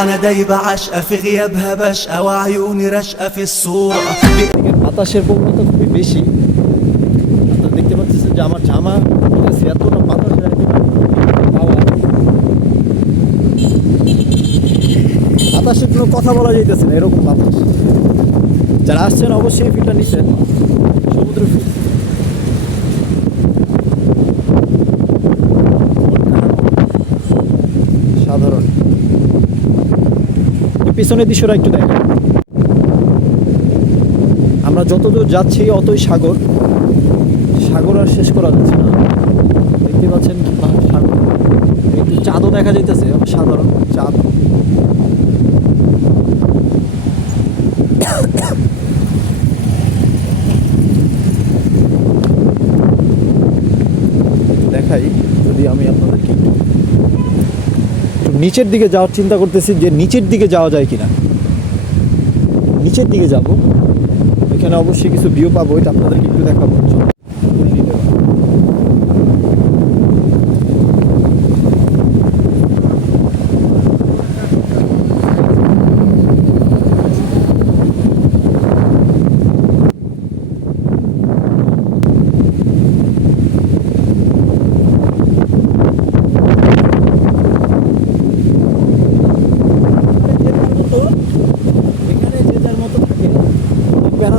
أنا دايبة عشقة في غيابها بشقة وعيوني رشقة في الصورة এদিকে বাতাসের প্রবণতা খুবই বেশি আপনারা দেখতে পাচ্ছেন যে আমার জামা পড়তেছে এতটা বাতাসের এতটা পাওয়া বাতাসের কোনো কথা বলা যাইতেছে না এরকম বাতাস যারা আসছেন অবশ্যই ফিলটা নিচ্ছেন সমুদ্র এই পিছনের দৃশ্যটা একটু দেখেন। আমরা যতদূর যাচ্ছি, অতই সাগর। সাগর আর শেষ করা যাচ্ছে না। দেখতে পাচ্ছেন সাগর। একটু চাঁদও দেখা যাইতেছে সাধারণ চাঁদ। দেখাই, যদি আমি আপনাদেরকে একটু একটু নিচের দিকে যাওয়ার চিন্তা করতেছি যে নিচের দিকে যাওয়া যায় কিনা। নিচের দিকে যাব। এখানে অবশ্যই কিছু ভিউ পাবো, এটা আপনাদেরকে একটু দেখাবো।